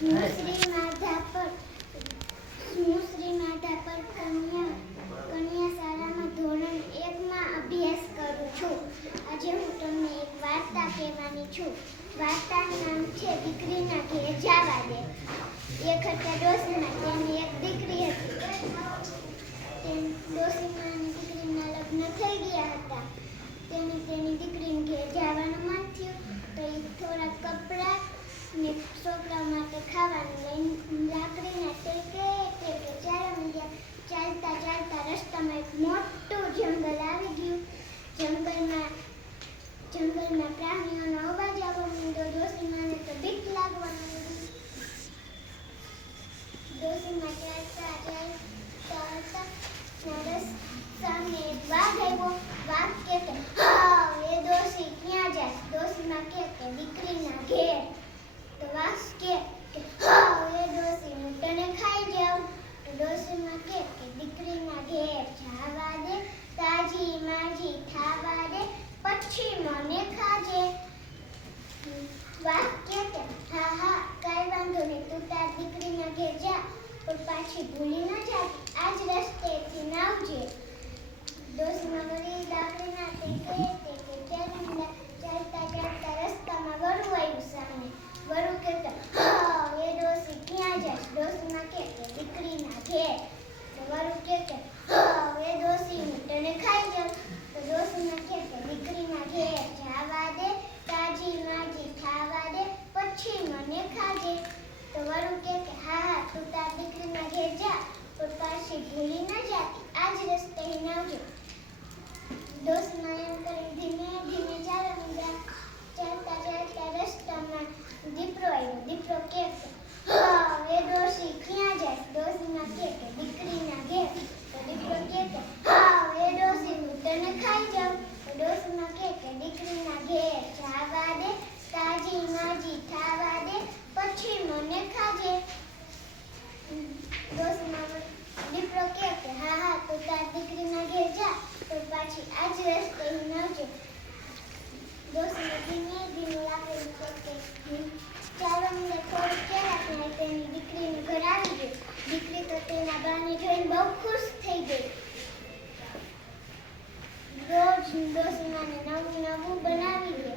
હું શ્રી માધાપર કન્યા શાળામાં ધોરણ 1 માં અભ્યાસ કરું છું. આજે હું તમને એક વાર્તા કહેવાની છું. વાર્તાનું નામ છે દીકરીના ઘેર જાવા દે. એક હતા ડોશીમા, તેની એક દીકરી હતી. ડોશીમા અને દીકરીના લગ્ન થઈ ગયા હતા. તેની દીકરીને ઘેર જવાનું મન થયું તો એ થોડા કપડાં ને છોકરા માટે ખાવાનું લઈને લાકડીના ટેકે ચાલવા માંડ્યા. ચાલતા ચાલતા રસ્તામાં એક મોટું જંગલ આવી ગયું. જંગલમાં પ્રાણીઓનો અવાજ આવવા માંડ્યો. ડોશીમાને તો બીક લાગવા માંડી. ડોશીમા ચાલતા સામે એક વાઘ આવ્યો. વાઘ કે હા એ ડોશી ક્યાં જાય? ડોશીમા કે દીકરીના ઘેર. તો વાઘ કે હા એ ડોશી હું તને ખાઈ જાઉં. તો ડોશીમા કે દીકરીના ઘેર જાવા દે, તાજી માજી થાવા દે, પછી મને ખાજે. વાઘ કે હા હા કાંઈ વાંધો નહીં, તું તાર દીકરીના ઘેર જા પણ પાછી ભૂલી ન જા, આજ રસ્તેથી નાવજે. ડોશીમા વળી લાકડીના ટેકે ચાલતા ચાલતા રસ્તામાં વરુ આવ્યું સામે. વરુ કહેતા હા એ ડોશી ક્યાં જાય? ડોશીમા કે દીકરીના ઘેર. તો વરુ કે હા એ ડોશી હું તને ખાઈ જાઉં. તો ડોશીમા કે દીકરીના ઘેર જાવા દે, તાજી માજી ખાવા દે, પછી મને ખાજે. તો વરુ કે હા હા તું તાર દીકરીના ઘેર જા પણ પાછી ભૂલી ન જાતી, આજ રસ્તે નાવજો. ડોશીમા એમ કરી ધીમે ધીમે ચાલવા માંડ્યા. ચાલતા ચાલતા રસ્તામાં દીપડો આવ્યો. દીપડો કે હા એ ડોશી ક્યાં જાય? ડોશીમા કે દીકરીના ઘેર. તો દીપડો કે હા એ ડોશી હું તને ખાઈ જાઉં. તો ડોશીમા કે દીકરીના ઘેર જાવા દે, તાજી માજી થાવા દે, પછી મને ખાજે. દીપડો કે હા હા તું તાર દીકરીના ઘેર જા પણ પાછી આજ રસ્તે નવજે. ડોશીમા ધીમે ધીમે લાકડી ચાલવા માંડે. થોડું ક્યારેક તેની દીકરીનું ઘર આવી ગયું. દીકરી તો તેના બાને જોઈને બહુ ખુશ થઈ ગઈ. રોજ ડોશીમાને નવું નવું બનાવી દે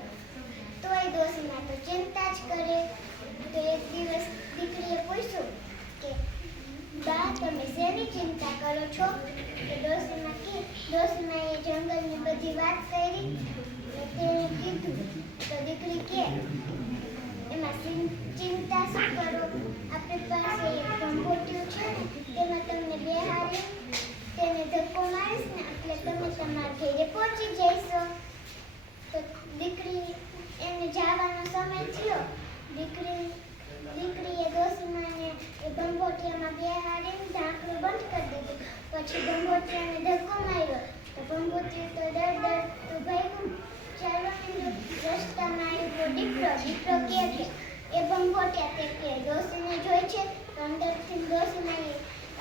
તોય ડોશીમા તો ચિંતા જ કરે. તો એક દિવસ દીકરીએ પૂછ્યું કે બા તમે શેની ચિંતા કરો છો? તો ડોશીમાએ જંગલની બધી વાત કરી તેને કીધું. તો દીકરી કે એમાં ચિંતા શું કરો? આપણી પાસે એક ભંભોટિયું છે ને, તેમાં તમને બેહારી તેને ધક્કો મારીશ ને એટલે તમે તમારા ઘરે પહોંચી જઈશો. તો દીકરી એને જવાનો સમય થયો. દીકરીએ ડોશીમાને એ ભંભોટિયામાં બેહારીને ઢાંકણું બંધ કરી દીધું. પછી ભંભોટિયાને ધક્કો માર્યો તો ભંભોટિયું તો ડરતું ભાગ્યું ચાલવા માંડ્યું. રસ્તામાં આવ્યો દીપડો. દીપડો કે એ ભંભોટિયા તે કે ડોશીને જોઈ છે? તો અંદરથી ડોશીમાએ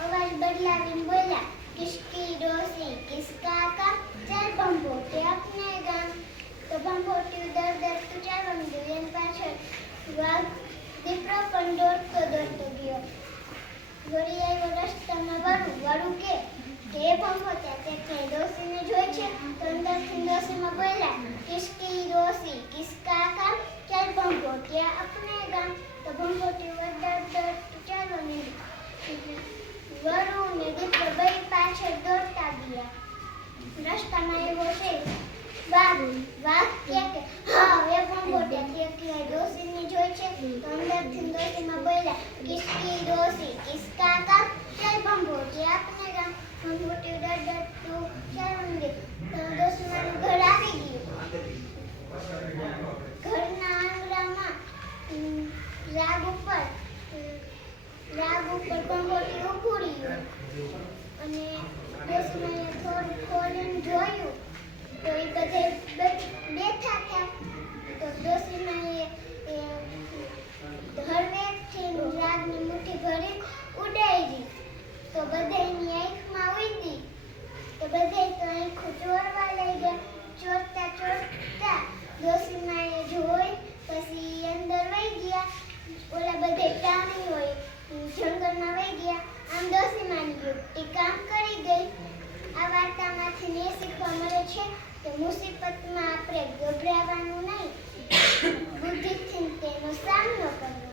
અવાજ બદલાવીને બોલ્યા કિસકી ડોશી કિસકા કામ, ચાલ ભંભોટે આપને ગામ. તો ભંભોટિયું ડરતું ચાલવા માંડ્યું. એની પાછળ વાઘ દીપડો પણ દોડતો ગયો. વળી આવ્યો રસ્તામાં વરુ કે એ ભંભોટિયા તે કે ડોશીને જોઈ છે? તો અંદરથી ડોશીમાં બોલ્યા કિસકી ડોશી કિસકા કામ, ચાલ ભંભોટિયા આપને ગામ. તો ભંભોટિયું ડરતું ચાલવા માંડ્યું. વરુ ને દીપડો બે પાછળ દોડતા ગયા. રસ્તામાં આવ્યો છે વાઘ કે હા એ ભંભોટિયા તે કે ડોશીને જોઈ છે? તો અંદરથી ડોશીમાં બોલ્યા કિસકી ડોશી કિસકા કામ, ચાલ ભંભોટિયા આપને ગામ. ભંભોટિયું ડરતું ચાલવા માંડ્યું. તો ડોશીમાનું ઘર આવી ગયું. ઘરના આંગણામાં રાગ ઉપર ભંભોટિયું ઊભું રહ્યું અને ડોશીમાએ થોડું ખોલીને જોયું તો એ બધે બેઠા હતા. તો ડોશીમાએ હળવેકથી રાગની મુઠ્ઠી ભરી ઉડાડી તો બધાયની આંખમાં ઉડી. તો બધાય તો આંખો ચોરવા લઈ ગયા. ચોરતા ડોશીમાએ જોઈ પછી અંદર વહી ગયા. ઓલા બધે ત્યાં નહીં હોય. જંગલમાં વહી ગયા. આમ ડોશીમાની યુક્તિ કામ કરી ગઈ. આ વાર્તામાંથી એ શીખવા મળે છે કે મુસીબતમાં આપણે ગભરાવાનું